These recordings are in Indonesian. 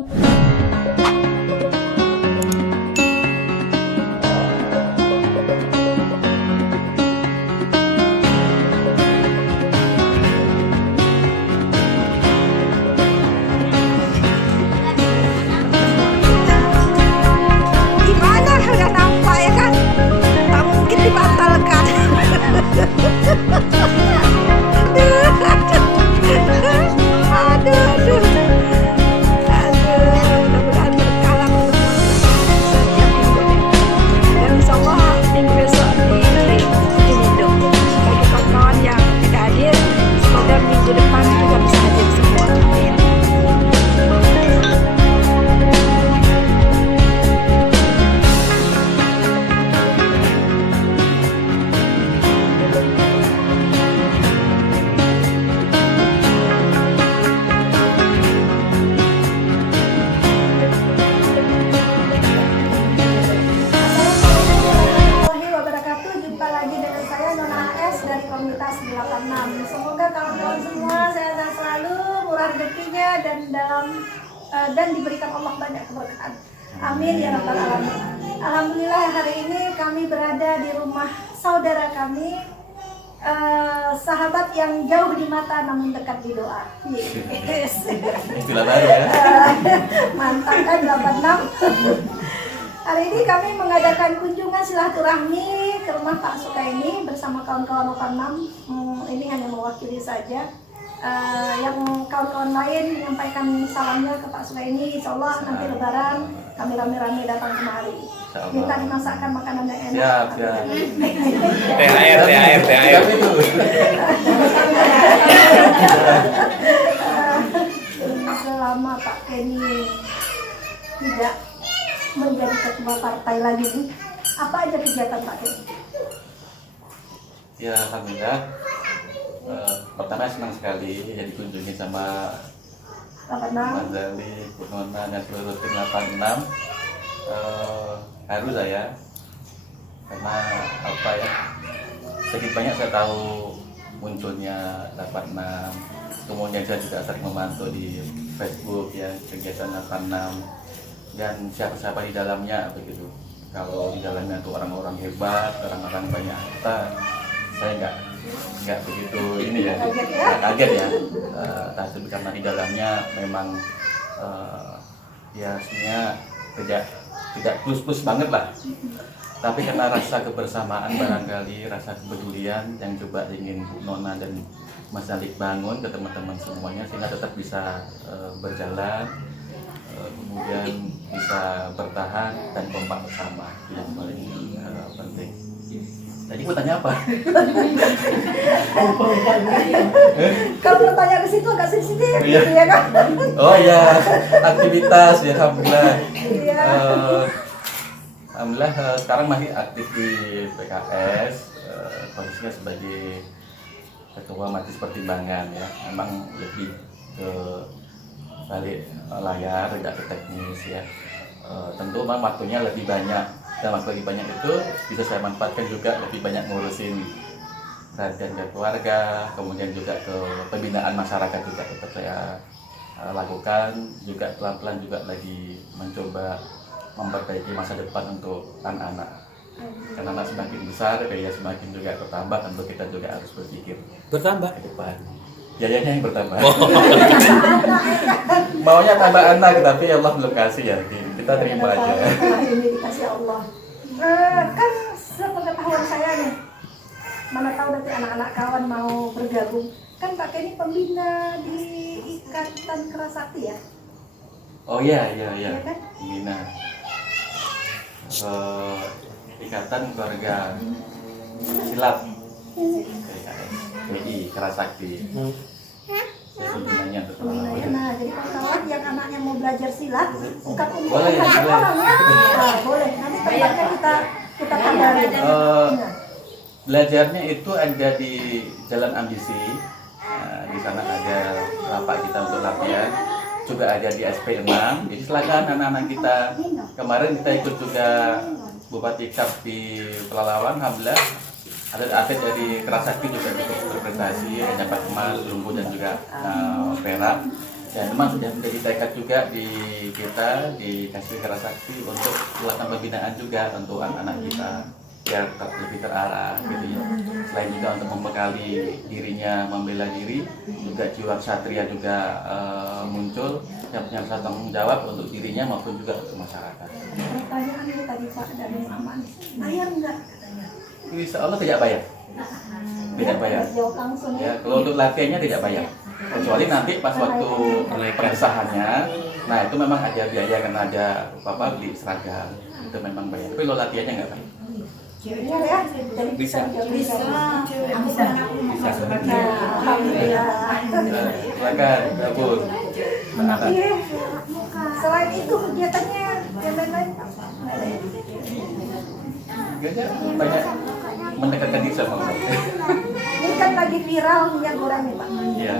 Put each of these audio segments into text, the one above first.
Gimana udah nampak ya kan? Tak mungkin dibatalkan. Aduh. Mudah-mudahan berkalang setiap minggu. Dan insya Allah minggu besok di Mindo. Bagi kawan-kawan yang tidak hadir, semoga minggu depan juga bisa hadir semua. Amin. Warahmatullahi wabarakatuh. Jumpa lagi dengan saya Nona AS dari Komunitas 86. Semoga kawan-kawan semua sehat selalu, murah rezekinya dan diberikan Allah banyak keberkahan. Amin ya rabbal alamin. Alhamdulillah hari ini kami berada di rumah saudara kami, sahabat yang jauh di mata namun dekat di doa. Yes. Istilah baru ya. Mantap kan 86. Hari ini kami mengadakan kunjungan silaturahmi ke rumah Pak Sukaini bersama kawan-kawan 86. Ini hanya mewakili saja. Yang kawan-kawan lain menyampaikan salamnya ke Pak Sukaini. Insya Allah nanti lebaran kami rame-rame datang kemari. Minta dimasakkan makanan yang enak. Siap. THR. Selama Pak Kenny tidak menjadi ketua partai lagi nih, apa aja kegiatan Pak Kenny? Ya alhamdulillah. Pertama senang sekali ya dikunjungi sama Mas 86. Zali, Bu Nona dan seluruh tim 86. Haru saya karena apa ya? Sedikit banyak saya tahu munculnya 86. Kemudian saya juga sering memantau di Facebook ya kegiatan 86 dan siapa-siapa di dalamnya begitu. Kalau di dalamnya itu orang-orang hebat, orang-orang banyak harta, saya nggak begitu ini ya, nggak kaget ya. Tapi karena di dalamnya memang ya sebenarnya tidak plus-plus banget lah. Tapi karena rasa kebersamaan barangkali, rasa kepedulian yang coba ingin Bu Nona dan Mas Alik bangun ke teman-teman semuanya sehingga tetap bisa berjalan, kemudian bisa bertahan dan kompak bersama, itu yang paling penting. Tadi mau tanya apa? Kalau bertanya ke situ agak sensitif, Iya. gitu ya kan? Oh ya, aktivitas ya alhamdulillah. Iya. Alhamdulillah sekarang masih aktif di PKS, posisinya sebagai ketua majelis pertimbangan ya. Memang lebih ke balik layar, tidak ke teknis ya. Tentu memang waktunya lebih banyak. Dan waktu lebih banyak itu bisa saya manfaatkan juga lebih banyak ngurusin perhatian ke keluarga, kemudian juga ke pembinaan masyarakat juga tetap saya lakukan, juga pelan-pelan juga lagi mencoba memperbaiki masa depan untuk anak-anak. Karena anak semakin besar, biaya semakin juga bertambah, tentu kita juga harus berpikir Bertambah. ke depan. Biayanya yang bertambah. Maunya tambah anak, tapi Allah belum kasih ya. Kita terima aja. Ini dikasih Allah. Kan sepengetahuan saya nih, mana tahu nanti anak-anak kawan mau bergabung. Kan Pak Kenny pembina di Ikatan Kerasakti ya? Oh iya. Iya kan? Pembina Ikatan Keluarga Silat PI Kerasakti. Saya pembinanya untuk Pembinanya. Nah, jadi kawan-kawan yang anaknya mau belajar silat, bukan untuk Boleh. orang ya. Nah, boleh. Nanti tempatnya kita kabari. Belajarnya itu ada di Jalan Ambisi. Nah, di sana ada lapak kita untuk latihan. Juga ada di SP 6. Jadi silakan anak-anak kita. Kemarin kita ikut juga Bupati Cup di Pelalawan, alhamdulillah. Ada atlet dari Kerasakti juga ikut berprestasi, dapat emas, perunggu dan juga perak. Dan memang sudah menjadi tekad juga di kita di Kasih Kerasakti untuk melakukan pembinaan juga untuk anak-anak kita biar lebih terarah gitu ya. Selain juga untuk membekali dirinya membela diri, juga jiwa ksatria juga muncul yang punya rasa tanggung jawab untuk dirinya maupun juga untuk masyarakat. Pertanyaan ini tadi Pak dari Aman, bayar nggak katanya? Insya Allah tidak bayar. Tidak bayar. Jawab langsung Ya, ya. kalau untuk latihannya tidak bayar. Kecuali nanti pas waktu pengesahannya, nah itu memang ada biaya karena ada beli seragam, itu memang bayar. Tapi kalau latihannya nggak bayar. Iya ya, jadi bisa menjawab. Bisa. Alhamdulillah. Silakan, dapur. Iya. Selain itu kegiatannya yang lain-lain Pak? Kayaknya banyak mendekatkan diri sama orang. Ini kan lagi viral minyak goreng nih Pak. Iya.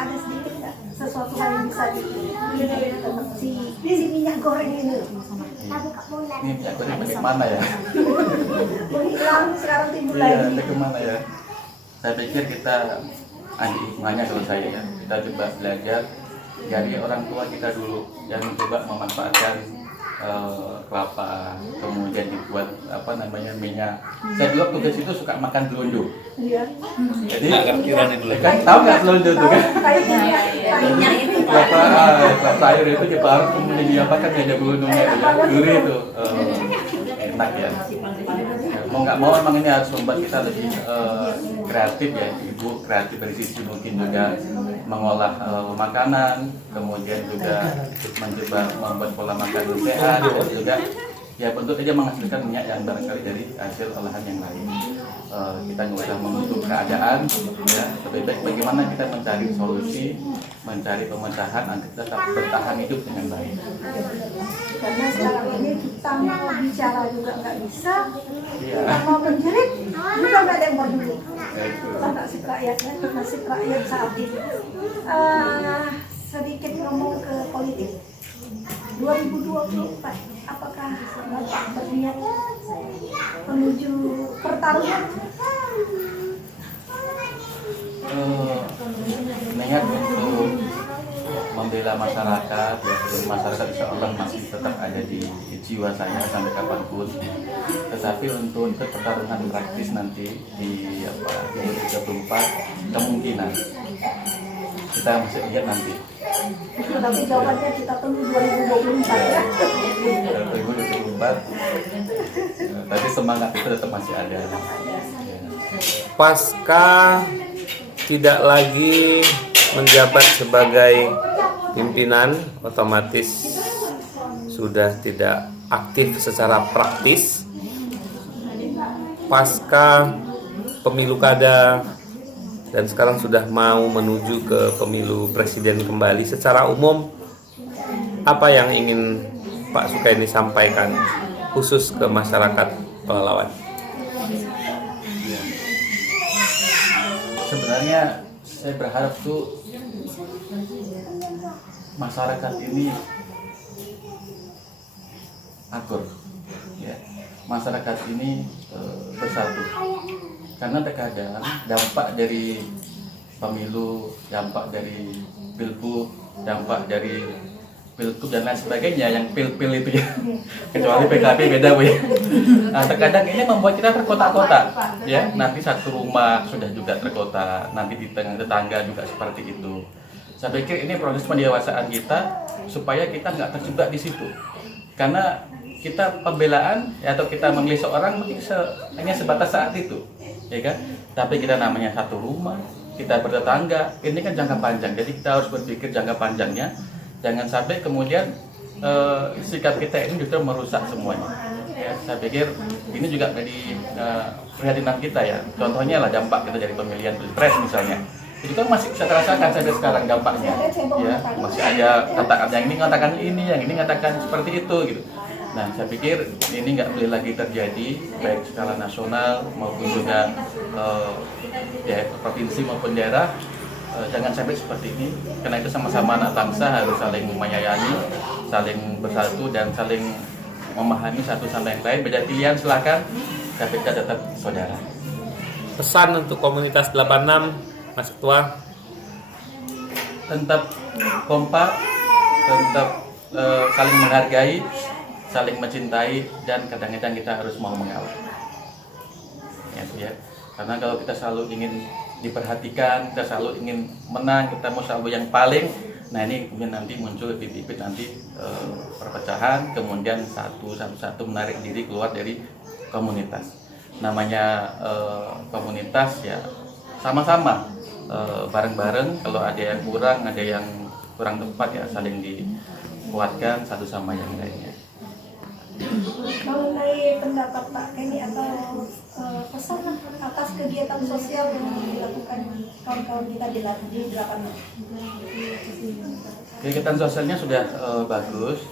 Ada sedikit nggak sesuatu hal yang bisa tentang si minyak goreng ini? Ini minyak goreng bagaimana ya? Hilang sekarang timbul Iya, lagi. bagaimana ya? Saya pikir kita ada hikmahnya kalau saya ya. Kita coba belajar dari orang tua kita dulu yang coba memanfaatkan kelapa, kemudian dibuat minyak. Saya dulu tugas itu suka makan telunjuk. Iya. Jadi dulu. kan tahu nggak telunjuk itu kan? Kayak minyak itu Pak. Kelapa air itu juga harus kemudian diapakan ada telunjuknya itu ya, gurih itu. Enak ya. Mau nggak mau emang ini harus membuat kita lebih kreatif ya, ibu kreatif dari sisi mungkin juga mengolah makanan, kemudian juga mencoba membuat pola makan yang sehat, dan juga ya bentuk saja menghasilkan minyak yang barangkali dari hasil olahan yang lain. Kita nggak usah menutup keadaan, ya lebih baik bagaimana kita mencari solusi, mencari pemecahan agar kita tetap bertahan hidup dengan baik. Karena sekarang ini kita mau bicara juga nggak bisa, Iya. kita mau menjerit juga nggak ada yang peduli. Itu. Itulah nasib rakyatnya, itu nasib rakyat saat ini. Sedikit ngomong ke politik. 2024, apakah Bapak berniat menuju pertarungan? Niat untuk membela masyarakat, ya masyarakat insya Allah masih tetap ada di jiwa saya sampai kapanpun. Tetapi untuk ikut pertarungan praktis nanti di 2034 kemungkinan kita masih lihat nanti. Tapi jawabannya kita tunggu 2024 ya. 2024, tapi semangat itu tetap masih ada. Ya. Pasca tidak lagi menjabat sebagai pimpinan, otomatis sudah tidak aktif secara praktis. Pasca pemilu kada dan sekarang sudah mau menuju ke pemilu presiden kembali, secara umum apa yang ingin Pak Sukaini sampaikan khusus ke masyarakat Pelalawan? Ya. Sebenarnya saya berharap tuh masyarakat ini akur, ya. Masyarakat ini bersatu. Karena terkadang dampak dari pemilu, dampak dari pilgub, dampak dari pilgub dan lain sebagainya yang pil-pil itu ya, kecuali PKB beda Bu ya. Nah, terkadang ini membuat kita terkotak-kotak ya, nanti satu rumah sudah juga terkotak, nanti di tengah tetangga juga seperti itu. Saya pikir ini proses pendewasaan kita supaya kita nggak terjebak di situ, karena kita pembelaan ya, atau kita memilih seorang mungkin hanya sebatas saat itu, ya kan? Tapi kita namanya satu rumah, kita bertetangga, ini kan jangka panjang, jadi kita harus berpikir jangka panjangnya. Jangan sampai kemudian sikap kita ini justru merusak semuanya. Ya, saya pikir ini juga menjadi perhatian kita ya. Contohnya lah dampak kita dari pemilihan pilpres misalnya. Itu kan masih bisa terasakan sampai sekarang dampaknya. Ya, masih ada katakan yang ini mengatakan ini, yang ini mengatakan seperti itu gitu. Nah, saya pikir ini nggak boleh lagi terjadi baik skala nasional maupun juga ya provinsi maupun daerah. Jangan sampai seperti ini, karena itu sama-sama anak bangsa harus saling menyayangi, saling bersatu dan saling memahami satu sama yang lain. Beda pilihan silakan, tapi kita tetap saudara. Pesan untuk komunitas 86, Mas Ketua? Tetap kompak, tetap saling menghargai, saling mencintai, dan kadang-kadang kita harus mau mengalah. Ya. Karena kalau kita selalu ingin diperhatikan, kita selalu ingin menang, kita mau selalu yang paling, nah ini kemudian nanti muncul bibit-bibit nanti perpecahan, kemudian satu menarik diri keluar dari komunitas. Namanya komunitas ya sama-sama bareng-bareng, kalau ada yang kurang tepat ya saling dikuatkan satu sama yang lainnya. Mengenai pendapat Pak Kenny atau pesan atas kegiatan sosial yang dilakukan kawan-kawan kita di 8 Kegiatan sosialnya sudah bagus,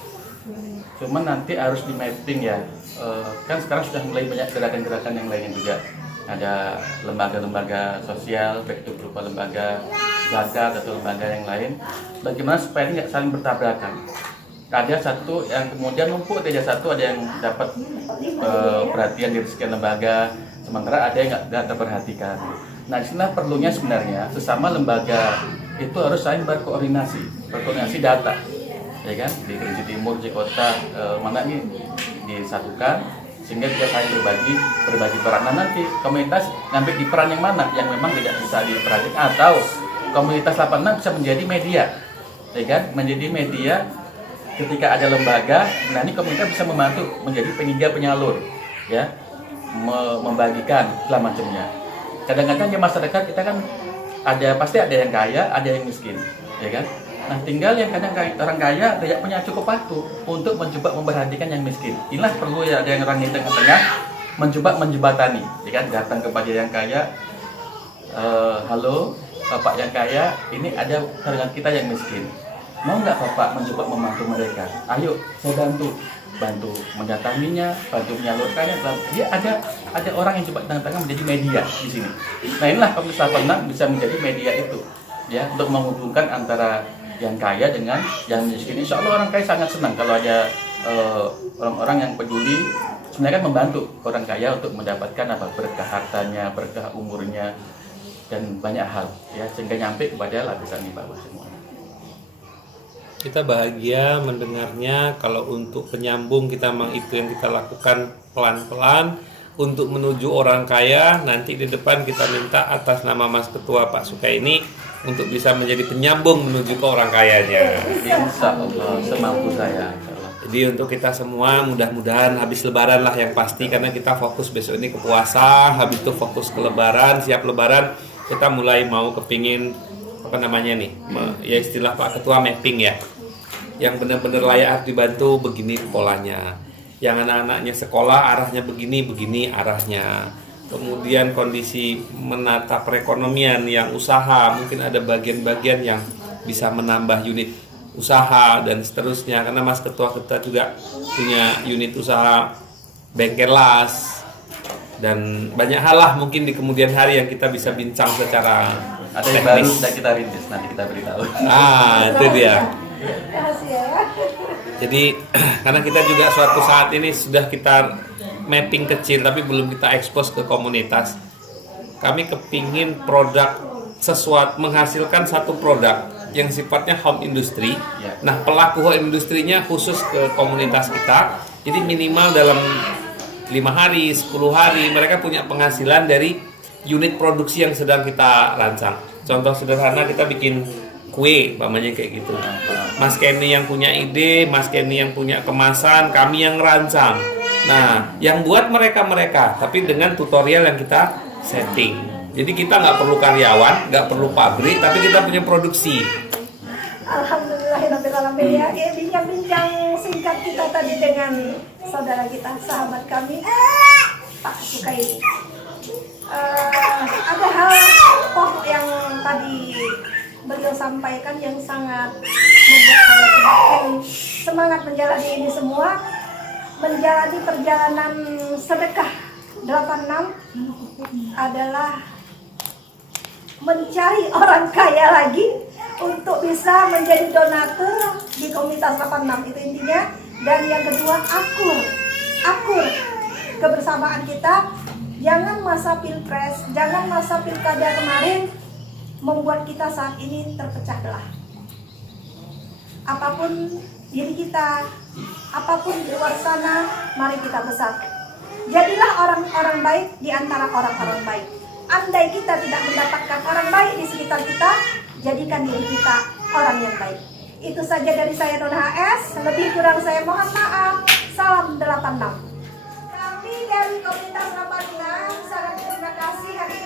cuman nanti harus di mapping ya. Kan sekarang sudah mulai banyak gerakan-gerakan yang lainnya juga. Ada lembaga-lembaga sosial, baik itu berupa lembaga zakat atau lembaga yang lain. Bagaimana supaya ini nggak saling bertabrakan? Ada satu yang kemudian numpuk, ada yang dapat perhatian dari sekian lembaga, sementara ada yang nggak terperhatikan. Nah, disinilah perlunya sebenarnya sesama lembaga itu harus saling berkoordinasi data, ya kan? Di Kerinci Timur, di kota mana ini disatukan sehingga kita saling berbagi peran. Nah, nanti komunitas ngambil di peran yang mana yang memang tidak bisa diperhatikan, atau komunitas 86 bisa menjadi media, ya kan? Menjadi media. Ketika ada lembaga, nah ini komunitas bisa membantu menjadi penyalur, ya, membagikan segala macamnya. Kadang-kadang di masyarakat kita kan pasti ada yang kaya, ada yang miskin, ya kan? Nah tinggal yang kadang orang kaya tidak punya cukup waktu untuk mencoba memperhatikan yang miskin. Inilah perlu ya ada yang orang di tengah-tengah mencoba menjembatani, ya kan? Datang kepada yang kaya, halo Bapak yang kaya, ini ada rekan kita yang miskin. Mau nggak Bapak mencoba membantu mereka? Ayo, saya bantu mendatanginya, bantu menyalurkannya. Dia ada orang yang coba tengah-tengah menjadi media di sini. Nah inilah Komunitas 86 bisa menjadi media itu, ya, untuk menghubungkan antara yang kaya dengan yang miskin. Insya Allah orang kaya sangat senang kalau ada orang-orang yang peduli, sebenarnya kan membantu orang kaya untuk mendapatkan berkah hartanya, berkah umurnya, dan banyak hal, ya, sehingga nyampe kepada lapisan di bawah semua. Kita bahagia mendengarnya. Kalau untuk penyambung, kita memang itu yang kita lakukan pelan-pelan untuk menuju orang kaya. Nanti di depan kita minta atas nama Mas Ketua Pak Sukaini untuk bisa menjadi penyambung menuju ke orang kayanya. Insya Allah, semampu saya. Jadi untuk kita semua mudah-mudahan habis lebaran lah yang pasti, karena kita fokus besok ini ke puasa, habis itu fokus ke lebaran, siap lebaran kita mulai mau kepingin ya istilah Pak Ketua mapping ya, yang benar-benar layak dibantu, begini polanya, yang anak-anaknya sekolah arahnya begini arahnya, kemudian kondisi menata perekonomian yang usaha, mungkin ada bagian-bagian yang bisa menambah unit usaha dan seterusnya, karena Mas Ketua kita juga punya unit usaha bengkel las dan banyak hal lah mungkin di kemudian hari yang kita bisa bincang secara ada yang baru sudah kita rintis, nanti kita beritahu. Itu dia. Rahasia ya. Jadi karena kita juga suatu saat ini sudah kita mapping kecil tapi belum kita expose ke komunitas. Kami kepingin produk sesuatu, menghasilkan satu produk yang sifatnya home industry. Nah, pelaku home industrinya khusus ke komunitas kita. Jadi minimal dalam 5 hari, 10 hari mereka punya penghasilan dari unit produksi yang sedang kita rancang. Contoh sederhana, kita bikin kue, umpamanya kayak gitu. Mas Kenny yang punya ide, Mas Kenny yang punya kemasan, kami yang rancang. Nah, yang buat mereka, tapi dengan tutorial yang kita setting. Jadi kita nggak perlu karyawan, nggak perlu pabrik, tapi kita punya produksi. Alhamdulillahirrahmanirrahim ya. Bincang-bincang singkat kita tadi dengan saudara kita, sahabat kami, Pak Sukaini. Ada hal pokok yang tadi beliau sampaikan yang sangat membuat saya semakin semangat menjalani ini semua, menjalani perjalanan sedekah 86 adalah mencari orang kaya lagi untuk bisa menjadi donatur di komunitas 86 itu intinya. Dan yang kedua, akur kebersamaan kita. Jangan masa pilpres, jangan masa pilkada kemarin membuat kita saat ini terpecah belah. apapun diri kita, apapun di luar sana, mari kita besar. Jadilah orang-orang baik di antara orang-orang baik. Andai kita tidak mendapatkan orang baik di sekitar kita, jadikan diri kita orang yang baik. Itu saja dari saya Nona HS, lebih kurang saya mohon maaf. Salam 86. Kami dari komunitas 86 sangat terima kasih hari